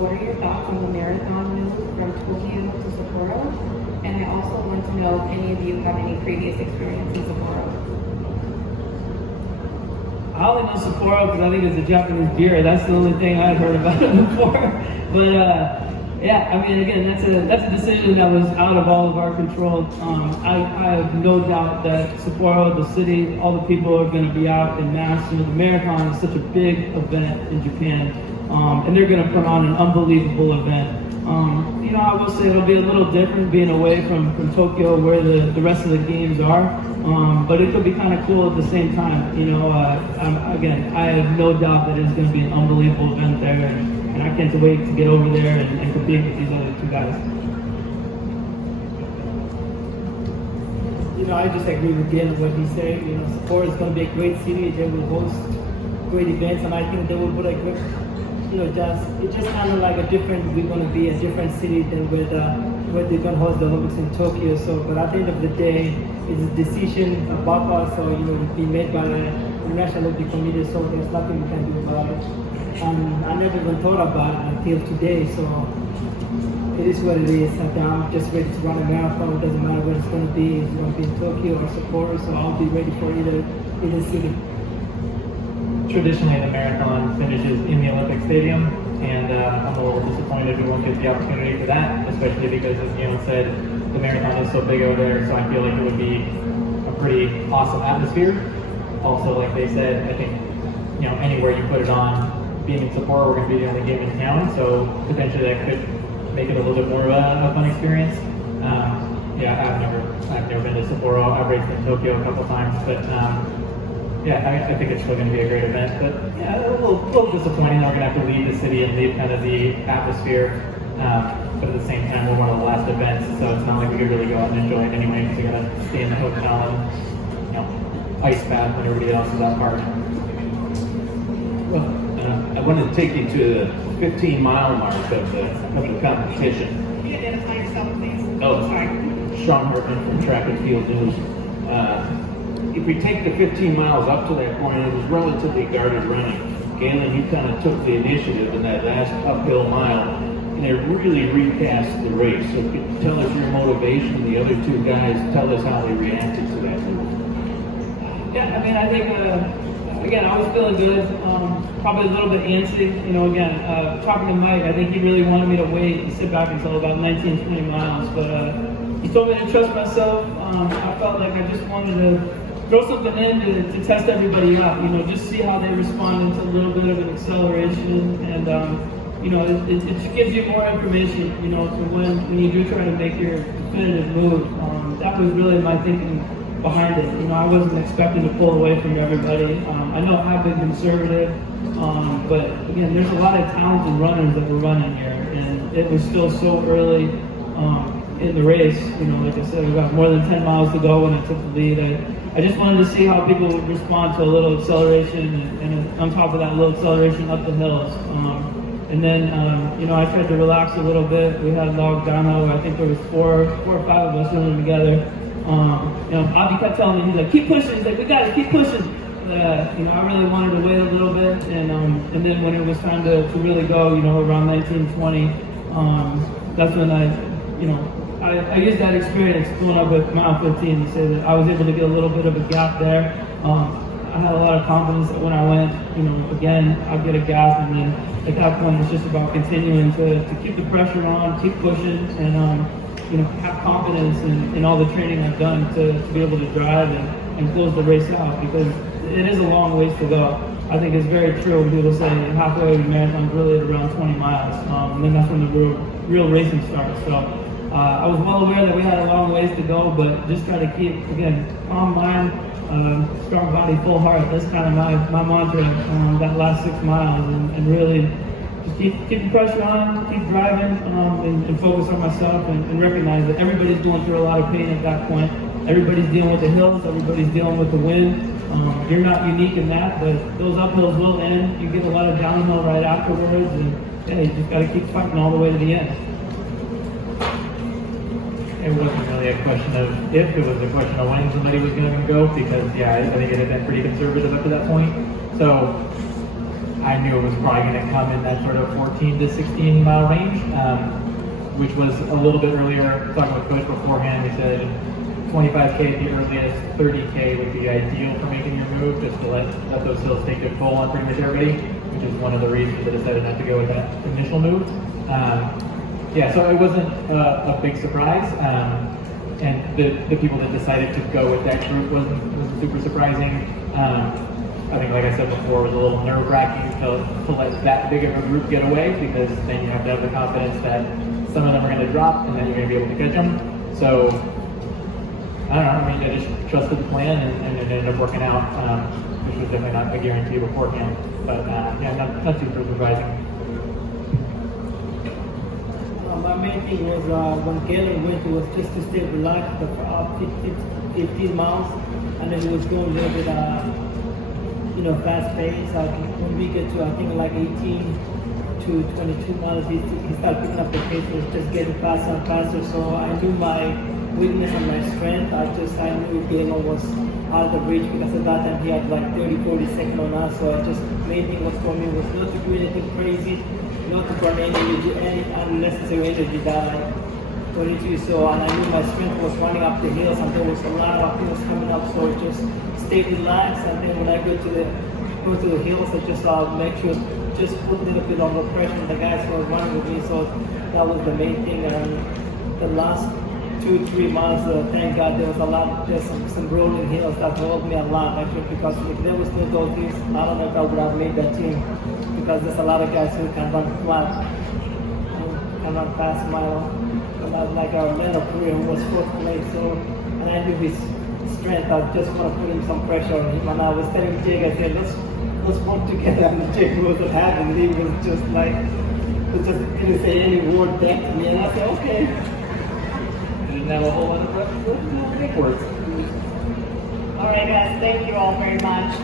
what are your thoughts on the marathon move from Tokyo to Sapporo? And I also want to know if any of you have any previous experience in Sapporo. I only know Sapporo because I think it's a Japanese beer. That's the only thing I've heard about it before. But yeah, I mean, again, that's a decision that was out of all of our control. I have no doubt that Sapporo, the city, all the people are going to be out in mass. You know, the marathon is such a big event in Japan, and they're going to put on an unbelievable event. You know, I will say it'll be a little different being away from Tokyo where the rest of the games are, but it could be kind of cool at the same time. You know, again, I have no doubt that it's going to be an unbelievable event there, and I can't wait to get over there and compete with these other two guys. You know, I just agree with Gail what he said. You know, Sapporo is going to be a great city. They will host great events, and I think they will put a great, you know, it's just kind of like a different, we're going to be a different city than where they're going to host the Olympics in Tokyo. So, but at the end of the day, it's a decision above us, or, you know, be made by the International Olympic Committee, so there's nothing we can do about it. I never even thought about it until today, so it is what it is. I'm just ready to run a marathon. It doesn't matter where it's going to be. It's going to be in Tokyo or Sapporo, so I'll be ready for either city. Traditionally, the marathon finishes in the Olympic Stadium, and I'm a little disappointed we won't get the opportunity for that, especially because, as Galen said, the marathon is so big over there, so I feel like it would be a pretty awesome atmosphere. Also, like they said, I think, you know, anywhere you put it on, being in Sapporo, we're going to be the only game in town, so potentially that could make it a little bit more of a fun experience. Yeah, I've never been to Sapporo. I've raced in Tokyo a couple times, but yeah, I think it's still going to be a great event. But yeah, a little disappointing that we're going to have to leave the city and leave kind of the atmosphere. But at the same time, we're one of the last events, so it's not like we could really go out and enjoy it anyway, because we got to stay in the hotel and, you know, ice bath when everybody else is out partying. Well, I wanted to take you to the 15-mile mark of the competition. Can you identify yourself, please? Oh, sorry. Sean Hartman from Track and Field News. If we take the 15 miles up to that point, it was relatively guarded running. Galen, you kind of took the initiative in that last uphill mile, and it really recast the race. So could you tell us your motivation? The other two guys, tell us how they reacted to that move. Yeah, I mean, I think, again, I was feeling good, probably a little bit antsy. You know, again, talking to Mike, I think he really wanted me to wait and sit back until about 19, 20 miles, but he told me to trust myself. I felt like I just wanted to throw something in to test everybody out, you know, just see how they respond to a little bit of an acceleration, and you know, it just gives you more information, you know, to when you do try to make your definitive move. That was really my thinking behind it. You know, I wasn't expecting to pull away from everybody. I know I've been conservative, but again, there's a lot of talented runners that were running here, and it was still so early in the race. You know, like I said, we got more than 10 miles to go when I took the lead. I just wanted to see how people would respond to a little acceleration, and on top of that, a little acceleration up the hills. And then, you know, I tried to relax a little bit. We had Logano, I think there was four or five of us running together. You know, Avi kept telling me, he's like, keep pushing. He's like, we got it, keep pushing. You know, I really wanted to wait a little bit, and then when it was time to really go, you know, around 1920, that's when I used that experience going up with mile 15 to say that I was able to get a little bit of a gap there. I had a lot of confidence that when I went, you know, again, I'd get a gap, and then at that point it's just about continuing to keep the pressure on, keep pushing, and you know, have confidence in all the training I've done to be able to drive and close the race out, because it is a long ways to go. I think it's very true when people say halfway the marathon is really at around 20 miles, and then that's when the real racing starts. So I was well aware that we had a long ways to go, but just try to keep, again, calm mind, strong body, full heart. That's kind of my mantra that last 6 miles, and really just keep the pressure on, keep driving, and focus on myself, and recognize that everybody's going through a lot of pain at that point. Everybody's dealing with the hills, everybody's dealing with the wind. You're not unique in that, but those uphills will end. You get a lot of downhill right afterwards, and yeah, you just got to keep fighting all the way to the end. It wasn't really a question of if, it was a question of when somebody was going to go, because yeah, I think it had been pretty conservative up to that point. So I knew it was probably going to come in that sort of 14 to 16 mile range, which was a little bit earlier. Talking with Coach beforehand, we said 25K at the earliest, 30K would be ideal for making your move, just to let those hills take their toll on pretty much everybody, which is one of the reasons I decided not to go with that initial move. Yeah, so it wasn't a big surprise, and the people that decided to go with that group wasn't super surprising. I think, like I said before, it was a little nerve-wracking to let that big of a group get away, because then you have to have the confidence that some of them are going to drop and then you're going to be able to catch them. So, I don't know, I mean, I just trusted the plan and it ended up working out, which was definitely not a guarantee beforehand. But yeah, not super surprising. My main thing was when Galen went, it was just to stay relaxed for 15 miles, and then he was going a little bit, fast pace. When we get to, I think, like 18 to 22 miles, he started picking up the pace. It was just getting faster and faster. So I knew my weakness and my strength. I knew Galen was out of the reach, because at that time he had like 30-40 seconds on us. So main thing was for me was not to do anything crazy, not to burn any unnecessary energy that I got into. So, and I knew my strength was running up the hills, and there was a lot of hills coming up. So just stay relaxed, and then when I go to the hills, I just make sure just put a little bit of the pressure on the guys who are running with me. So that was the main thing. And the last 2-3 miles, thank God there's some rolling hills that helped me a lot, actually, because if there was no those hills, I don't know if I would have made that team, because there's a lot of guys who can run flat and can run fast mile. Like our Leonard Korea, who was 4th place, so, and I knew his strength. I just want to put him some pressure on him, and I was telling Jake, I said, let's work together, and Jake wasn't having it. He was just like, he just didn't say any word back to me, and I said, okay. Didn't have a whole lot of big words. All right, guys, thank you all very much.